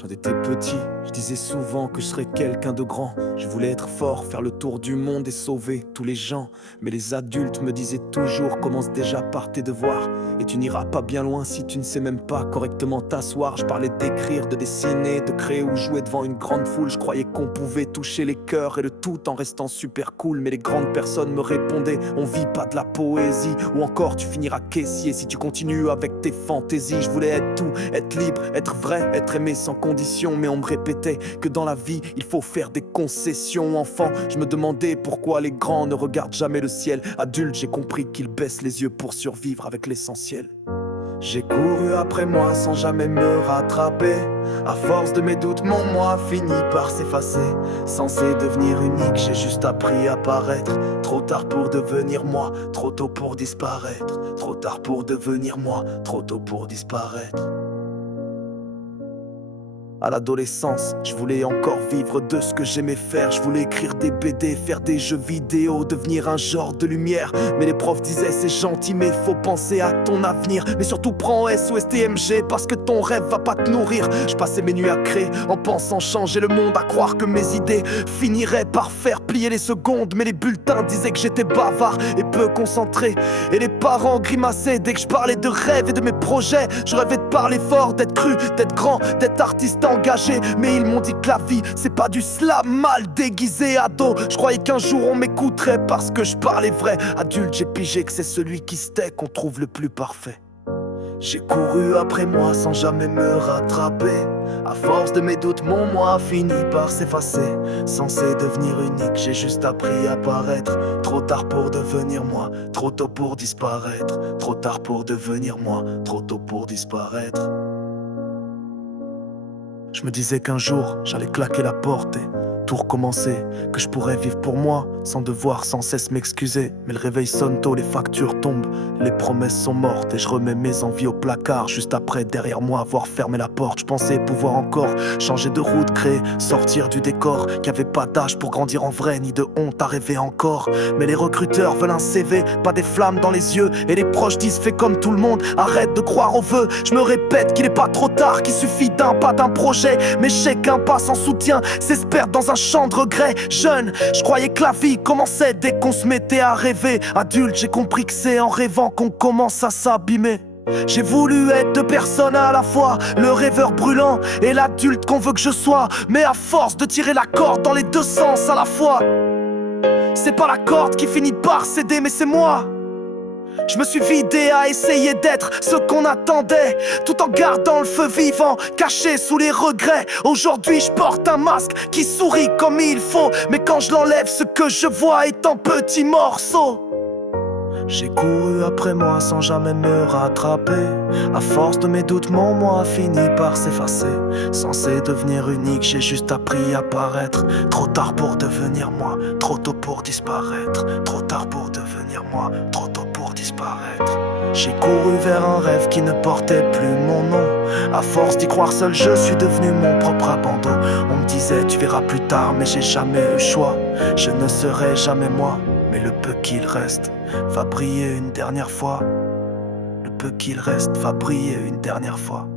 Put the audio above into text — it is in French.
J'en étais petit, je disais souvent que je serais quelqu'un de grand. Je voulais être fort, faire le tour du monde et sauver tous les gens. Mais les adultes me disaient toujours: commence déjà par tes devoirs, et tu n'iras pas bien loin si tu ne sais même pas correctement t'asseoir. Je parlais d'écrire, de dessiner, de créer ou jouer devant une grande foule. Je croyais qu'on pouvait toucher les cœurs et le tout en restant super cool. Mais les grandes personnes me répondaient: on vit pas de la poésie, ou encore tu finiras caissier si tu continues avec tes fantaisies. Je voulais être tout, être libre, être vrai, être aimé sans condition. Mais on me répétait que dans la vie il faut faire des concessions. Enfant, je me demandais pourquoi les grands ne regardent jamais le ciel. Adulte, j'ai compris qu'ils baissent les yeux pour survivre avec l'essentiel. J'ai couru après moi sans jamais me rattraper. À force de mes doutes, mon moi finit par s'effacer. Censé devenir unique, j'ai juste appris à paraître. Trop tard pour devenir moi, trop tôt pour disparaître. Trop tard pour devenir moi, trop tôt pour disparaître. À l'adolescence, je voulais encore vivre de ce que j'aimais faire. Je voulais écrire des BD, faire des jeux vidéo, devenir un genre de lumière. Mais les profs disaient: c'est gentil mais faut penser à ton avenir. Mais surtout prends S ou STMG parce que ton rêve va pas te nourrir. Je passais mes nuits à créer en pensant changer le monde, à croire que mes idées finiraient par faire plier les secondes. Mais les bulletins disaient que j'étais bavard et peu concentré, et les parents grimaçaient dès que je parlais de rêves et de mes projets. Je rêvais de parler fort, d'être cru, d'être grand, d'être artiste engagé. Mais ils m'ont dit que la vie c'est pas du slam mal déguisé. Ado, je croyais qu'un jour on m'écouterait parce que je parlais vrai. Adulte, j'ai pigé que c'est celui qui se tait qu'on trouve le plus parfait. J'ai couru après moi sans jamais me rattraper. À force de mes doutes, mon moi finit par s'effacer. Censé devenir unique, j'ai juste appris à paraître. Trop tard pour devenir moi, trop tôt pour disparaître. Trop tard pour devenir moi, trop tôt pour disparaître. Je me disais qu'un jour j'allais claquer la porte et tout recommencer, que je pourrais vivre pour moi sans devoir sans cesse m'excuser. Mais le réveil sonne tôt, les factures tombent, les promesses sont mortes, et je remets mes envies au placard. Juste après, derrière moi, avoir fermé la porte. Je pensais pouvoir encore changer de route, créer, sortir du décor, qu'il n'y avait pas d'âge pour grandir en vrai, ni de honte à rêver encore. Mais les recruteurs veulent un CV, pas des flammes dans les yeux, et les proches disent: fais comme tout le monde, arrête de croire aux vœux. Je me répète qu'il est pas trop tard, qu'il suffit d'un pas, d'un projet. Mais je sais qu'un pas sans soutien s'espère dans un champ de regrets. Jeune, je croyais que la vie commençait dès qu'on se mettait à rêver. Adulte, j'ai compris que c'est en rêvant qu'on commence à s'abîmer. J'ai voulu être deux personnes à la fois, le rêveur brûlant et l'adulte qu'on veut que je sois. Mais à force de tirer la corde dans les deux sens à la fois, c'est pas la corde qui finit par céder, mais c'est moi. Je me suis vidé à essayer d'être ce qu'on attendait, tout en gardant le feu vivant, caché sous les regrets. Aujourd'hui je porte un masque qui sourit comme il faut, mais quand je l'enlève, ce que je vois est en petits morceaux. J'ai couru après moi sans jamais me rattraper. À force de mes doutes, mon moi a fini par s'effacer. Censé devenir unique, j'ai juste appris à paraître. Trop tard pour devenir moi, trop tôt pour disparaître. Trop tard pour devenir moi, trop tôt pour disparaître. J'ai couru vers un rêve qui ne portait plus mon nom. À force d'y croire seul, je suis devenu mon propre abandon. On me disait: tu verras plus tard, mais j'ai jamais eu le choix. Je ne serai jamais moi, mais le peu qu'il reste va briller une dernière fois. Le peu qu'il reste va briller une dernière fois.